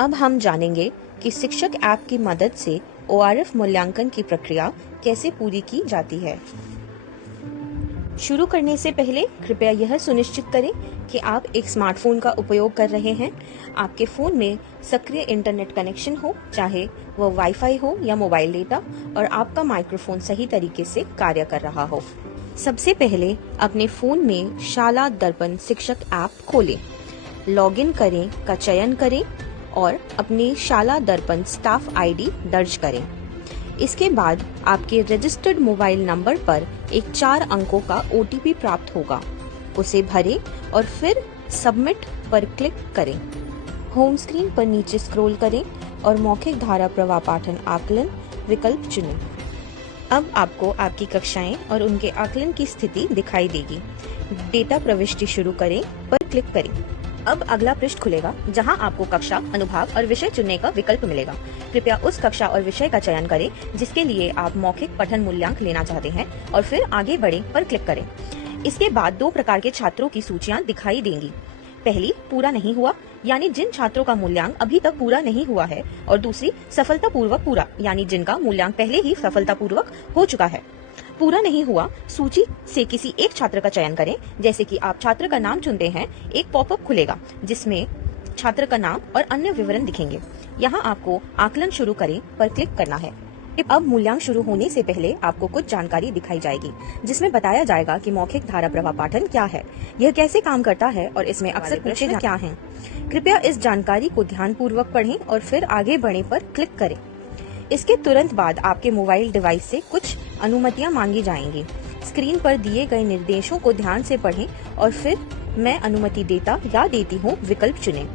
अब हम जानेंगे कि शिक्षक ऐप की मदद से ORF मूल्यांकन की प्रक्रिया कैसे पूरी की जाती है। शुरू करने से पहले कृपया यह सुनिश्चित करें कि आप एक स्मार्टफोन का उपयोग कर रहे हैं। आपके फोन में सक्रिय इंटरनेट कनेक्शन हो, चाहे वह वाईफाई हो या मोबाइल डेटा, और आपका माइक्रोफोन सही तरीके से कार्य कर रहा हो। सबसे पहले अपने फोन में शाला दर्पण शिक्षक ऐप खोलें, लॉगिन करें का चयन करें और अपनी शाला दर्पण स्टाफ आईडी दर्ज करें। इसके बाद आपके रजिस्टर्ड मोबाइल नंबर पर एक 4 अंकों का OTP प्राप्त होगा। उसे भरें और फिर सबमिट पर क्लिक करें। होम स्क्रीन पर नीचे स्क्रॉल करें और मौखिक धारा प्रवाह पाठन आकलन विकल्प चुनें। अब आपको आपकी कक्षाएं और उनके आकलन की स्थिति दिखाई देगी। डेटा प्रविष्टि शुरू करें पर क्लिक करें। अब अगला पृष्ठ खुलेगा जहां आपको कक्षा, अनुभाग और विषय चुनने का विकल्प मिलेगा। कृपया उस कक्षा और विषय का चयन करें जिसके लिए आप मौखिक पठन मूल्यांक लेना चाहते हैं और फिर आगे बढ़ें पर क्लिक करें। इसके बाद 2 प्रकार के छात्रों की सूचियां दिखाई देंगी। पहली, पूरा नहीं हुआ, यानी जिन छात्रों का मूल्यांक अभी तक पूरा नहीं हुआ है, और दूसरी, सफलतापूर्वक पूरा, यानी जिनका मूल्यांक पहले ही सफलतापूर्वक हो चुका है। पूरा नहीं हुआ सूची से किसी एक छात्र का चयन करें। जैसे कि आप छात्र का नाम चुनते हैं, एक पॉपअप खुलेगा जिसमें छात्र का नाम और अन्य विवरण दिखेंगे। यहाँ आपको आकलन शुरू करें पर क्लिक करना है। अब मूल्यांकन शुरू होने से पहले आपको कुछ जानकारी दिखाई जाएगी जिसमें बताया जाएगा कि मौखिक धारा प्रवाह पाठन क्या है, यह कैसे काम करता है और इसमें अक्सर पूछे क्या हैं। कृपया इस जानकारी को ध्यान पूर्वक पढ़ें और फिर आगे बढ़े पर क्लिक करें। इसके तुरंत बाद आपके मोबाइल डिवाइस से कुछ अनुमतियां मांगी जाएंगी। स्क्रीन पर दिए गए निर्देशों को ध्यान से पढ़ें और फिर मैं अनुमति देता या देती हूँ विकल्प चुनें।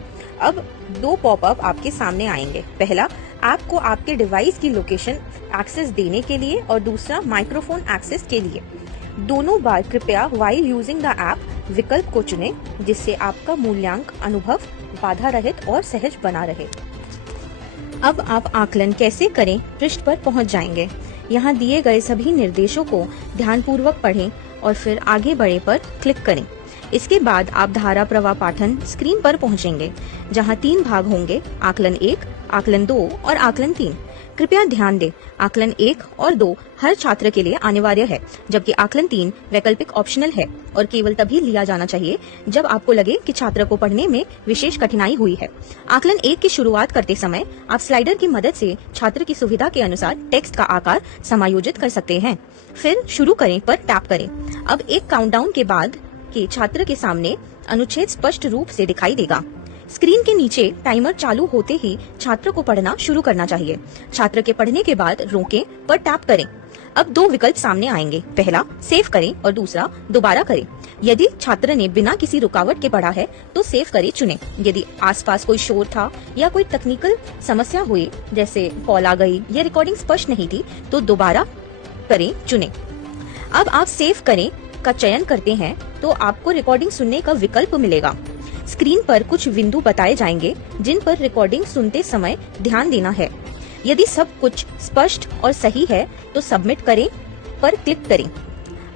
अब 2 पॉपअप आपके सामने आएंगे। पहला, ऐप को आपके डिवाइस की लोकेशन एक्सेस देने के लिए, और दूसरा, माइक्रोफोन एक्सेस के लिए। दोनों बार कृपया व्हाइल यूजिंग द ऐप विकल्प को चुनें जिससे आपका मूल्यांकन अनुभव बाधा रहित और सहज बना रहे। अब आप आकलन कैसे करें पृष्ठ पर पहुंच जाएंगे। यहाँ दिए गए सभी निर्देशों को ध्यानपूर्वक पढ़ें और फिर आगे बढ़े पर क्लिक करें। इसके बाद आप धारा प्रवाह पाठन स्क्रीन पर पहुंचेंगे जहां 3 भाग होंगे, आकलन 1, आकलन 2 और आकलन 3। कृपया ध्यान दें, आकलन 1 और 2 हर छात्र के लिए अनिवार्य है, जबकि आकलन 3 वैकल्पिक ऑप्शनल है और केवल तभी लिया जाना चाहिए जब आपको लगे कि छात्र को पढ़ने में विशेष कठिनाई हुई है। आकलन 1 की शुरुआत करते समय आप स्लाइडर की मदद से छात्र की सुविधा के अनुसार टेक्स्ट का आकार समायोजित कर सकते हैं। फिर शुरू करें पर टैप करें। अब एक काउंटडाउन के बाद के छात्र के सामने अनुच्छेद स्पष्ट रूप से दिखाई देगा। स्क्रीन के नीचे टाइमर चालू होते ही छात्र को पढ़ना शुरू करना चाहिए। छात्र के पढ़ने के बाद रोकें पर टैप करें। अब 2 विकल्प सामने आएंगे। पहला, सेव करें और दूसरा, दोबारा करें। यदि छात्र ने बिना किसी रुकावट के पढ़ा है तो सेव करें चुनें। यदि आसपास कोई शोर था या कोई तकनीकल समस्या हुई, जैसे कॉल आ गई या रिकॉर्डिंग स्पष्ट नहीं थी, तो दोबारा करें चुनें। अब आप सेव करें का चयन करते हैं तो आपको रिकॉर्डिंग सुनने का विकल्प मिलेगा। स्क्रीन पर कुछ बिंदु बताए जाएंगे जिन पर रिकॉर्डिंग सुनते समय ध्यान देना है। यदि सब कुछ स्पष्ट और सही है तो सबमिट करें पर क्लिक करें,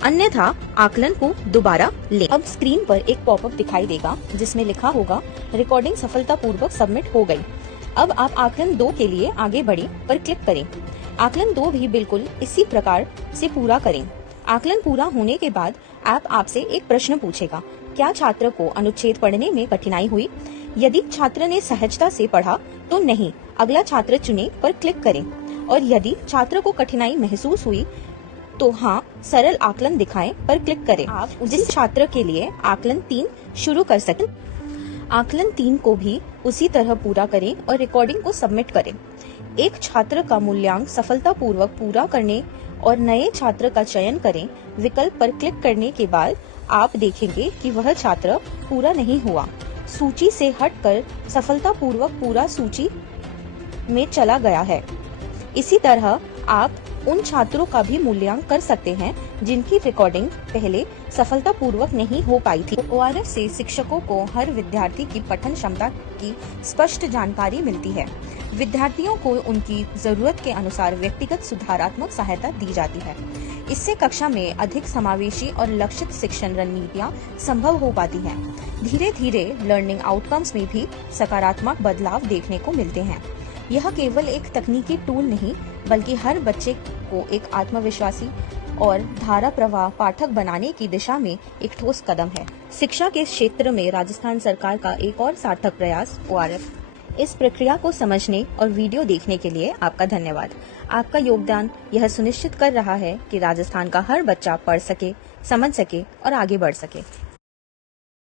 अन्यथा आकलन को दोबारा लें। अब स्क्रीन पर एक पॉपअप दिखाई देगा जिसमें लिखा होगा रिकॉर्डिंग सफलतापूर्वक सबमिट हो गई। अब आप आकलन 2 के लिए आगे बढ़ें पर क्लिक करें। आकलन 2 भी बिल्कुल इसी प्रकार से पूरा करें। आकलन पूरा होने के बाद ऐप आपसे एक प्रश्न पूछेगा, क्या छात्र को अनुच्छेद पढ़ने में कठिनाई हुई? यदि छात्र ने सहजता से पढ़ा तो नहीं, अगला छात्र चुने पर क्लिक करें, और यदि छात्र को कठिनाई महसूस हुई तो हाँ, सरल आकलन दिखाएं पर क्लिक करें। आप जिस छात्र के लिए आकलन 3 शुरू कर सकें, आकलन 3 को भी उसी तरह पूरा करें और रिकॉर्डिंग को सबमिट करें। एक छात्र का मूल्यांकन सफलतापूर्वक पूरा करने और नए छात्र का चयन करें विकल्प पर क्लिक करने के बाद आप देखेंगे कि वह छात्र पूरा नहीं हुआ। सूची से हटकर सफलतापूर्वक पूरा सूची में चला गया है। इसी तरह आप उन छात्रों का भी मूल्यांकन कर सकते हैं जिनकी रिकॉर्डिंग पहले सफलतापूर्वक नहीं हो पाई थी। ORF से शिक्षकों को हर विद्यार्थी की पठन क्षमता की स्पष्ट जानकारी मिलती है। विद्यार्थियों को उनकी जरूरत के अनुसार व्यक्तिगत सुधारात्मक सहायता दी जाती है। इससे कक्षा में अधिक समावेशी और लक्षित शिक्षण रणनीतियाँ संभव हो पाती हैं। धीरे धीरे लर्निंग आउटकम्स में भी सकारात्मक बदलाव देखने को मिलते हैं। यह केवल एक तकनीकी टूल नहीं, बल्कि हर बच्चे को एक आत्मविश्वासी और धारा प्रवाह पाठक बनाने की दिशा में एक ठोस कदम है। शिक्षा के क्षेत्र में राजस्थान सरकार का एक और सार्थक प्रयास ORF। इस प्रक्रिया को समझने और वीडियो देखने के लिए आपका धन्यवाद। आपका योगदान यह सुनिश्चित कर रहा है कि राजस्थान का हर बच्चा पढ़ सके, समझ सके और आगे बढ़ सके।